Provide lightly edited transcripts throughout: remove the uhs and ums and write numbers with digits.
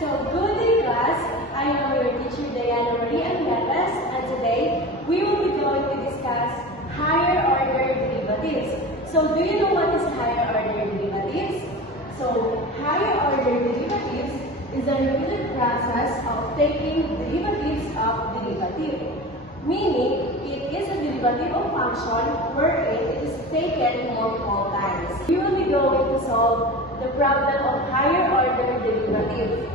So, good day class. I am your teacher Diana Marie Angeles, and today we will be going to discuss higher order derivatives. So, do you know what is higher order derivatives? So, higher order derivatives is a repeated process of taking derivatives of derivative, meaning it is a derivative of function wherein it is taken multiple times. We will be going to solve the problem of higher order derivative.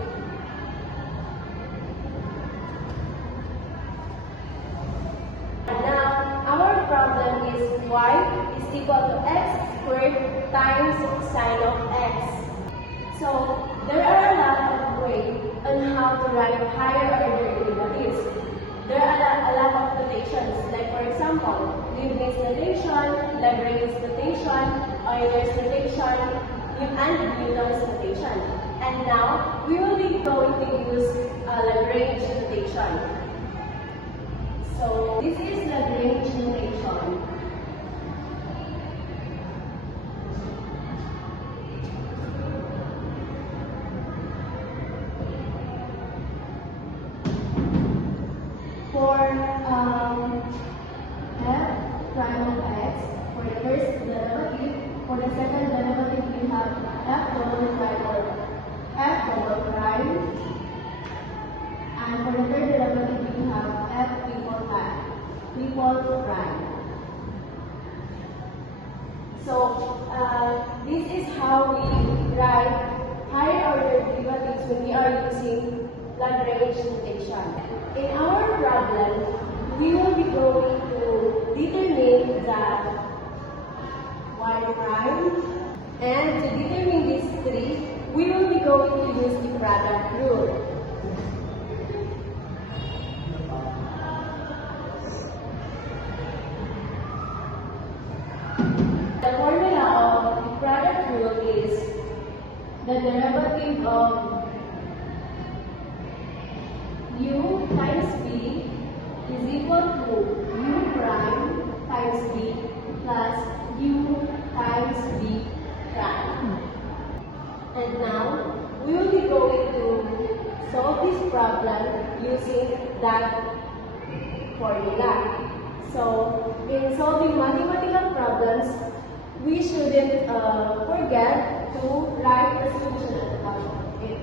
Now, our problem is y is equal to x squared times sine of x. So, there are a lot of ways on how to write higher order derivatives. There are a lot of notations, like for example, Leibniz notation, Lagrange notation, Euler's notation, and Newton's notation. And now, we will be going to use Lagrange notation. So, this is Lagrange notation. For f prime of x, for the first derivative, for the second derivative we have f double prime or f double prime, and for the third derivative we have f triple prime. So this is how we write higher order derivatives when we are using Lagrange notation. In our problem, we will be going to determine that y prime, and to determine these three, we will be going to use the product rule. The formula of the product rule is the derivative of u times b is equal to u prime times b plus u times b prime. And now, we will be going to solve this problem using that formula. So, in solving mathematical problems, we shouldn't forget to write the solution at the top of it.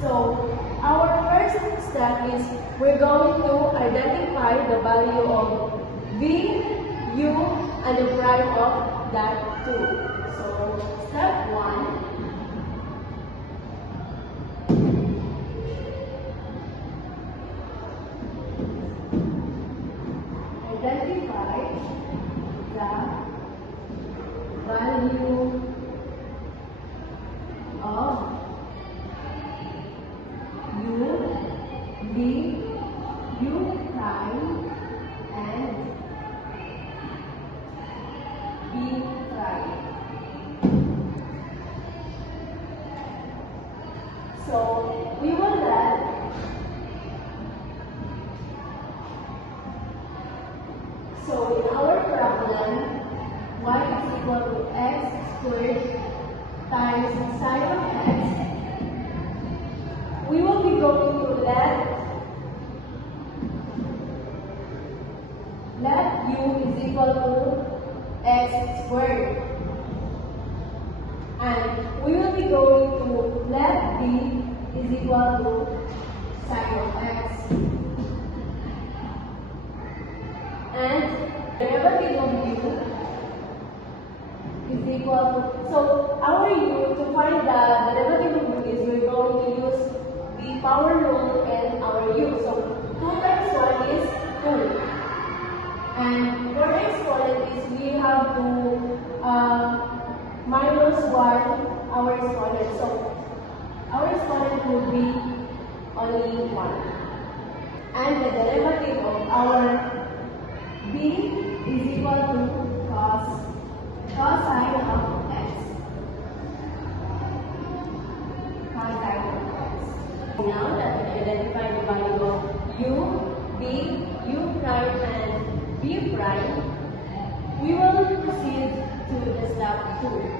So, our first step is we're going to identify the value of v, u, and the prime of that 2. So, step 1. Identify the value of u, v, u prime, and v prime. So we will let in our problem, y is equal to x squared times sine of x. We will be going to let u is equal to x squared. And we will be going to let v is equal to sine of x. And derivative of u is equal to, so our u, to find the derivative of u is we're going to use the power rule and our u. So 2 times 1 is 2. And for exponent is we have to minus 1 our exponent. So our exponent will be only 1. And the derivative of our b is equal to cosine of x. Cosine of x. Now that we identify the value of u, b, u prime, and b prime, we will proceed to the step 2.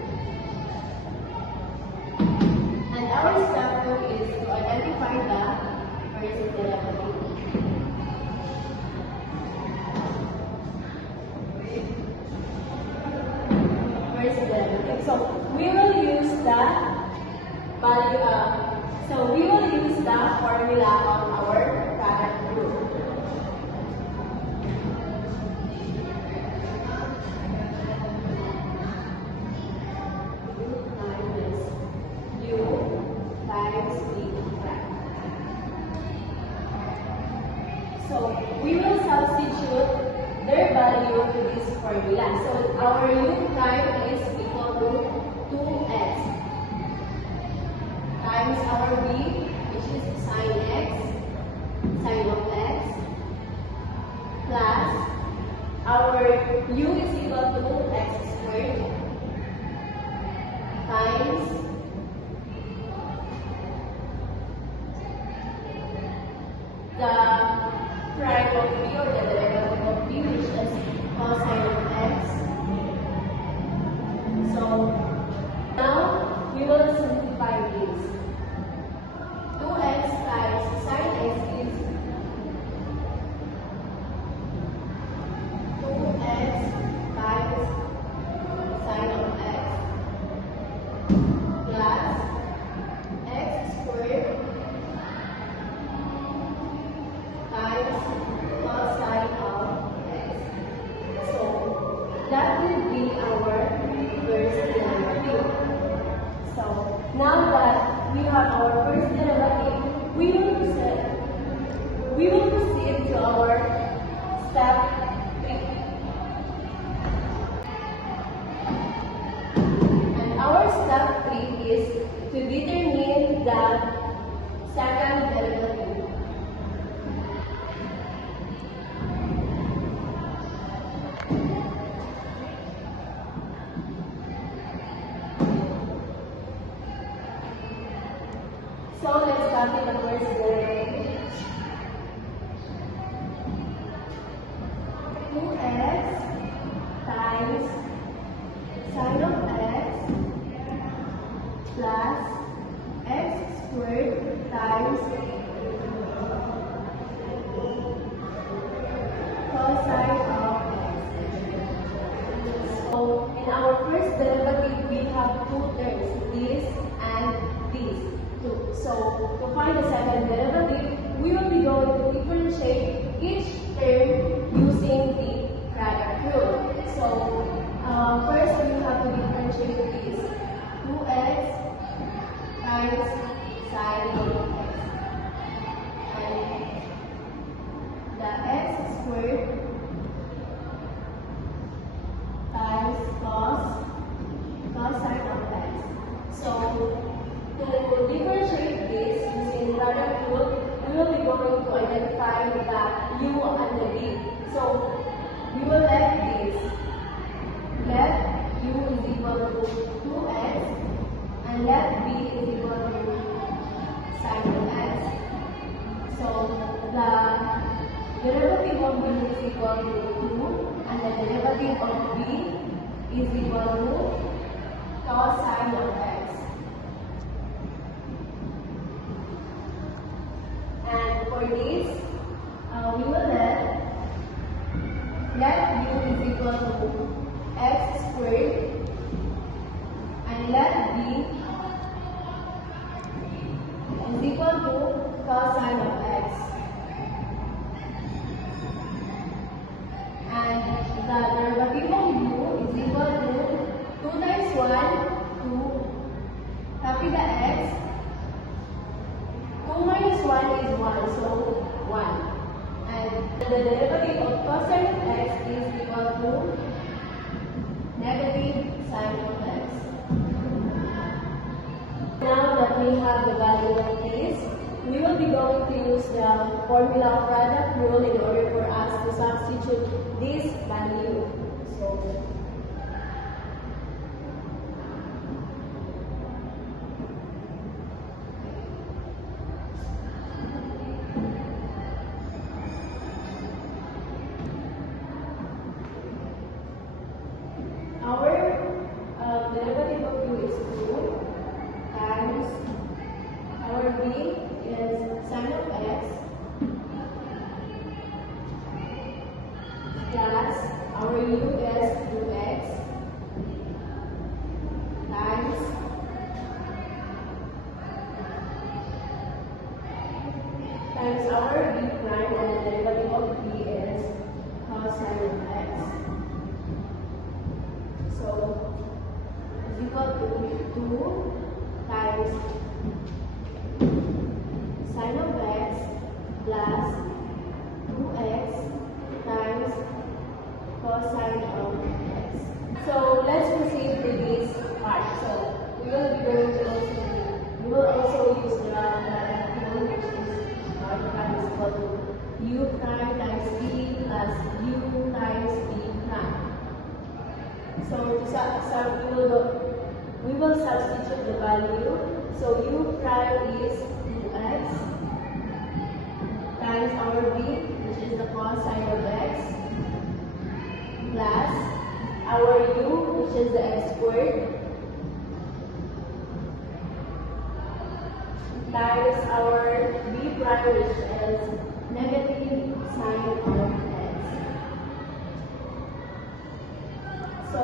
derivative. So we will use the value. So we will use the formula of our product rule. Minus u times v prime. So we will substitute their value to this formula. So our u prime is equal to 2x times our v, which is sine of x, plus our u is equal to x squared times the prime of v, or the derivative of v, which is cosine of x. So now we will simplify this. 2x times sine x is 2x times sine of x plus x squared times cosine of x. So that will be our first derivative. So now that we have our first derivative, we will proceed to our step 3. And our step 3 is to determine the second derivative. So let's start with the first derivative. 2x times sine of x plus x squared times cosine of x. So in our first derivative, we have two terms, this and this. So to find the second derivative, we will be going to differentiate each term using the product rule. So first we have to differentiate this 2x times sine of x and the x squared times cosine of x. So to differentiate this using product rule, we will be going to identify the u and the v. So we will let u is equal to 2x and let v is equal to sine of x. So the derivative of v is equal to 2 and the derivative of v is equal to cosine of x. And for this, we will let u is equal to x squared and let v is equal to cosine of x. And the derivative of u is equal to 2 times 1, 2, copy the x. 2 minus 1 is 1, so 1. And the derivative of cosine of x is equal to negative sine of x. Now that we have the value of this, we will be going to use the formula of product rule in order for us to substitute this value. So our derivative of u is 2 times our v is sine of x plus our u is 2x So is equal to 2 times sine of x plus 2x times cosine of x. So let's proceed with this part. So we will be going to also use the rule, which is prime is equal to u prime times b plus u times b prime. So we will substitute the value. So u prime is 2x times our b, which is the cosine of x, plus our u, which is the x squared, times our b prime, which is negative sine of x. So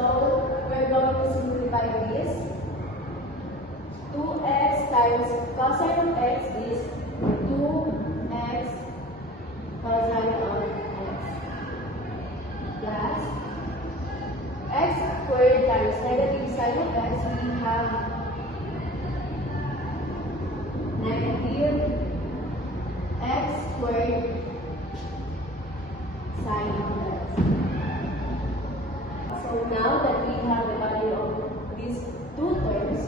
we're going to simplify this. 2x times cosine of x is 2x cosine of x plus x squared times negative sine of x, we have negative x squared sine of x. So now that we have the value of these two terms,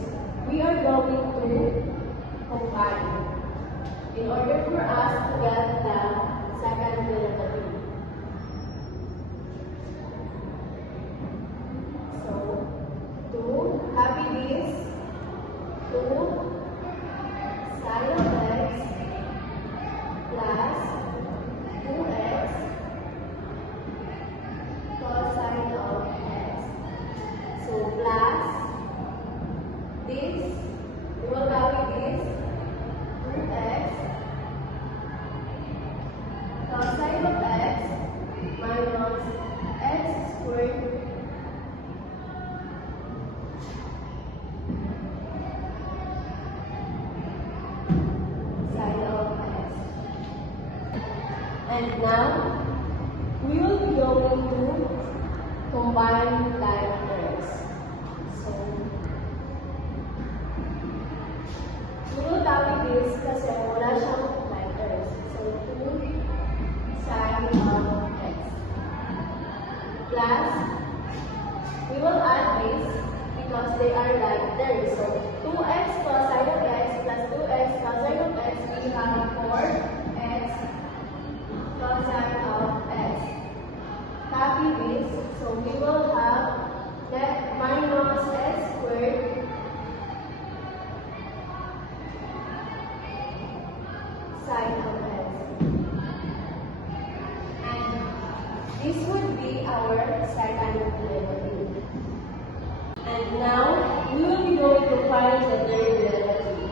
we are going to combine in order for us to get the second derivative. So to copy this, 2 sine of x plus 2x cosine of x. So plus this, we will copy this, 2x cosine of x minus x squared sine of x. And now, we will be going to combine like terms. So, we will copy this kasi wala siyang like terms. So, 2 sine of x plus, we will add this because they are like terms. So, 2x cosine of x plus 2x cosine of x, we have 4x cosine of x. Copy this, so we will have that minus x squared sine of x. And this would be our second derivative. And now, we will be going to find the third derivative.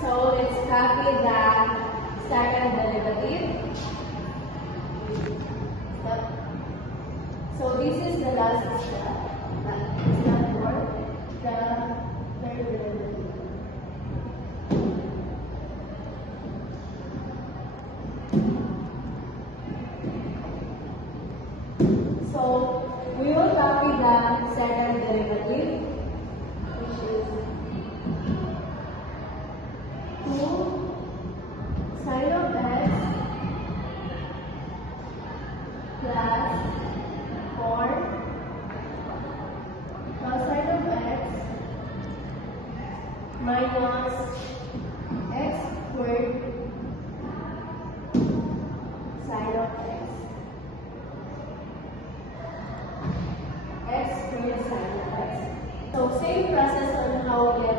So let's copy the second derivative. So this is the last step. It's not for the third derivative. So we will copy the second derivative, which is 2 sine of x plus 4 cosine of x minus x squared sine of x. X squared sine of x. So same process on how we get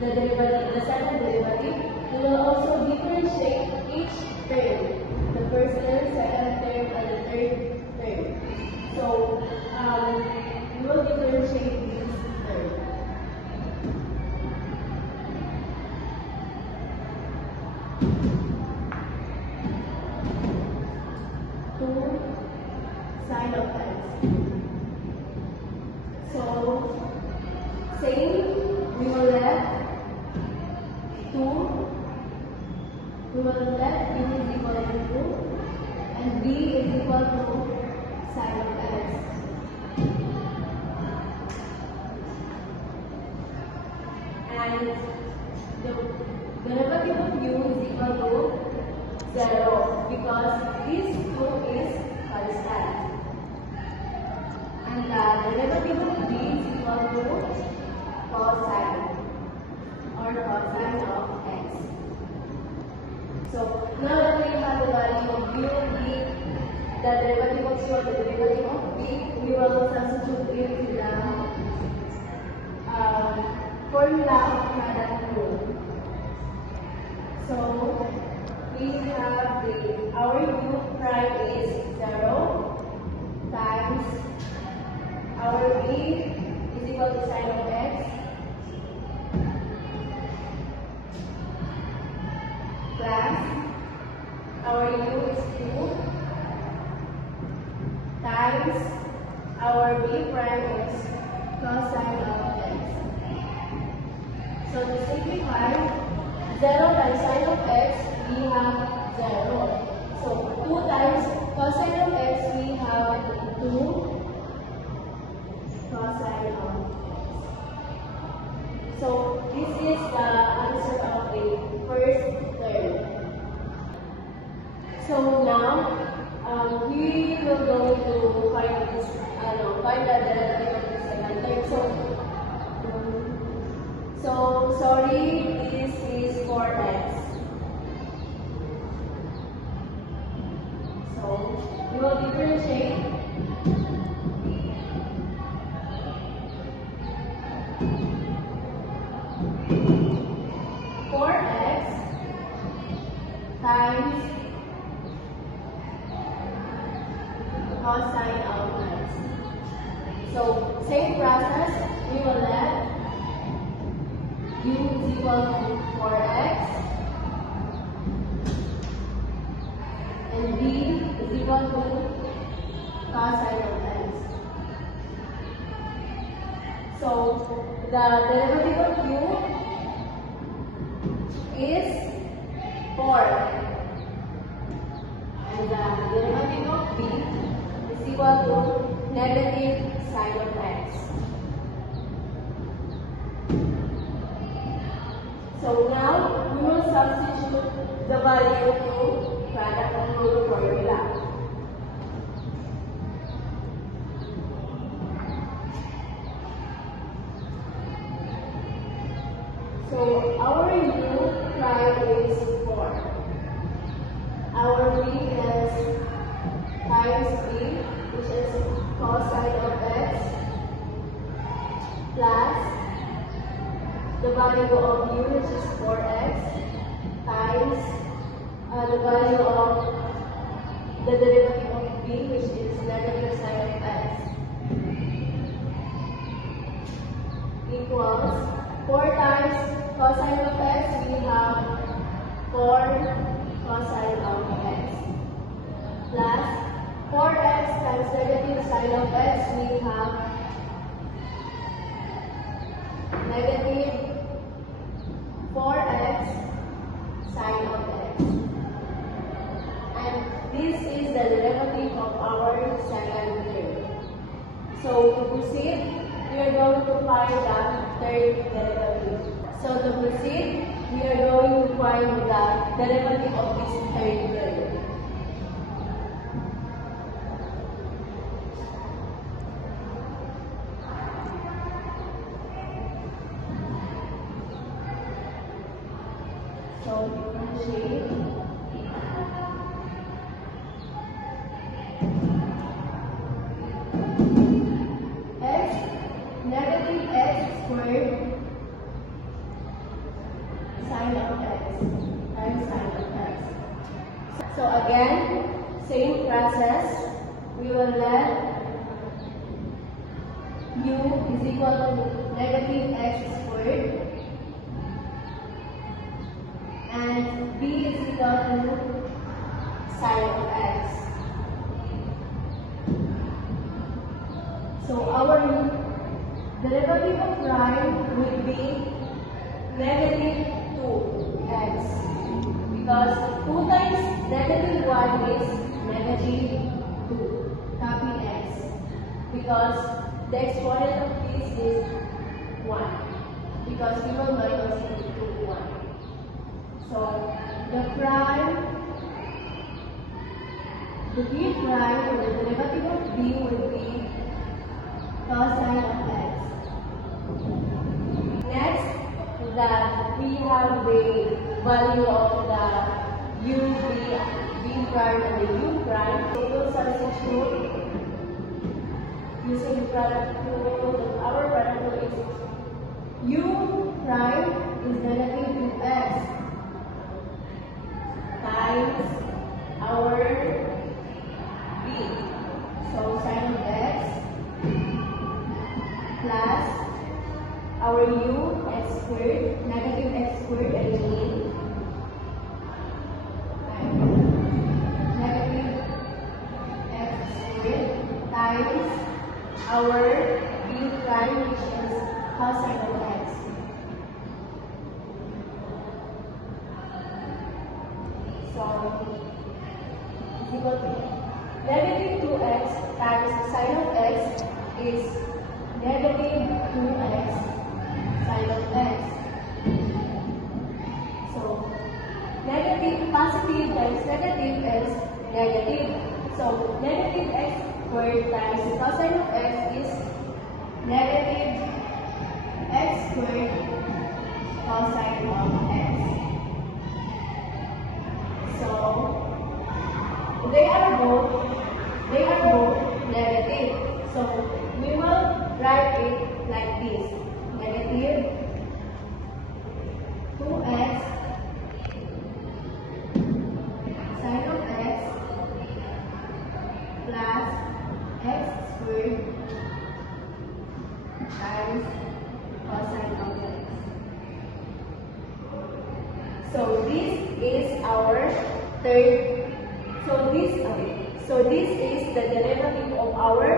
the derivative, the second derivative. We will also differentiate each term, the first term, second term, and the third term. So we will differentiate these terms. Two sine of x. So same, we will let 2, we will let u is equal to equal to sine of x. And the derivative of u is equal to 0 because this 2 is constant. And the derivative of b is equal to cosine or cosine of x. So now that we have the value of u, b, the derivative of u and the derivative of b, we will substitute it in the formula of product rule. So we have our u prime is 0 times our b is equal to sine of x plus our u is 2 times our b prime is cosine of x. So to simplify, 0 times sine of x, we have 0. So 2 times cosine of x, we have 2 cosine of x. So this is the answer of the first term. So now we will go to find this, find the derivative of the second term. So sorry, this is 4x. So we will differentiate. Times cosine of x. So same process, we will let u is equal to 4x and b is equal to cosine of x. So the derivative of u is 4 and the derivative of b is equal to negative sine of x. So now we will substitute the value to product rule formula. So our u prime is 4. Our b is times b, which is cosine of x, plus the value of u, which is 4x, times the value of the derivative of b, which is negative sine of x, equals 4 times cosine of x, we have 4 cosine of x, plus 4x times negative sine of x, we have negative 4x sine of x. And this is the derivative of our second term. So to proceed, we are going to find the third derivative. So to proceed, we are going to find the derivative of this third term. So differentiate x negative x squared sine of x times sine of x. So again, same process. We will let u is equal to negative x squared and b is equal to sine of x. So our derivative of prime will be negative 2x because 2 times negative 1 is negative 2. the exponent of this is 1 because we will minus it to 1. So the b prime or the derivative of b will be cosine of x. Next, that we have the value of the b prime and the u prime. So we will substitute using the product rule. Our product rule is u prime is negative 2x times our b. So sine of x plus our u x squared, negative x squared again, negative x squared times our b prime, which is cosine of x. So is equal to negative 2x times sine of x is negative 2x sine of x. So negative, positive times negative is negative. So negative x squared times the cosine of x is negative x squared cosine of x. So they are both negative. So we will write it like this: negative 2x sine of x plus x squared times cosine of x. So this is our third. So this is the derivative of our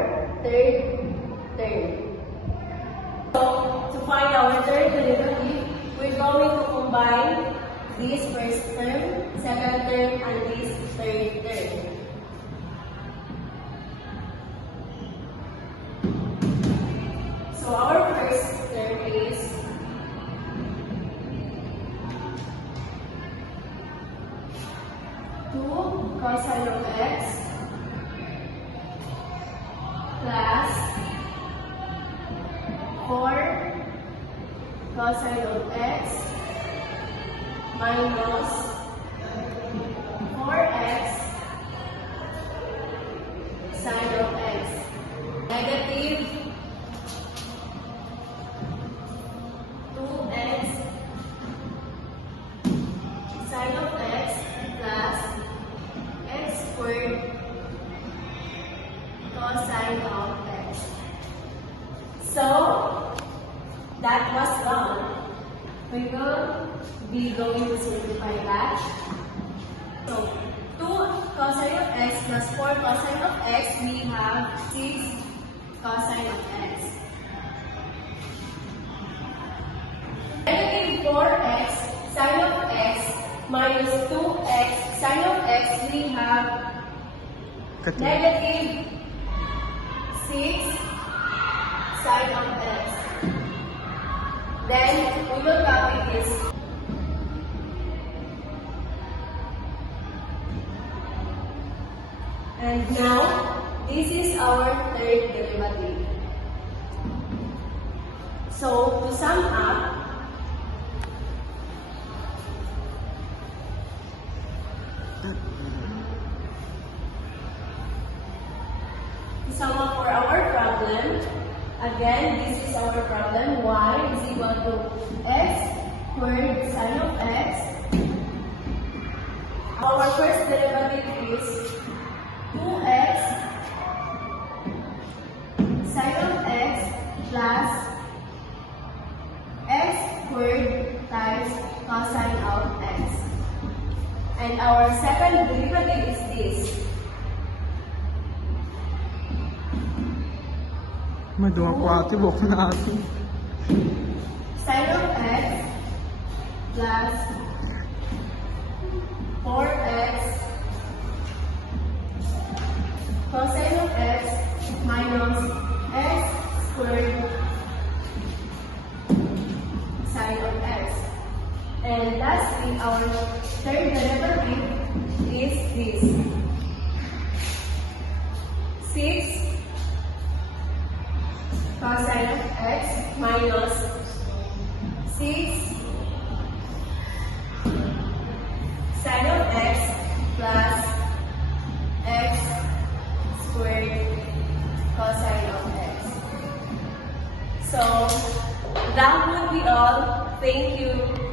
third term. So to find our third derivative, we're going to combine this first term, second term, and this third term. So our first term is cosine of x plus 4 cosine of x minus 4x sine of x, negative 2x sine of x plus x squared cosine of x. So that was gone. We will be going to simplify that. So 2 cosine of x plus 4 cosine of x, we have 6 cosine of x. Negative 4x sine of x minus 2x sine of x, we have negative 6 sine of x. Then we will copy this. And now, this is our third derivative. So, to sum up, for our problem, again, this is our problem. Y is equal to x squared sine of x. Our first derivative is 2x sine of x plus x squared times cosine of x. And our second derivative is this. Maduma po ate, buhok na ate. Sine of x plus 4x cosine of x minus x lastly, our third derivative is this. 6 cosine of x minus 6 sine of x plus x squared cosine of x. So, that would be all. Thank you.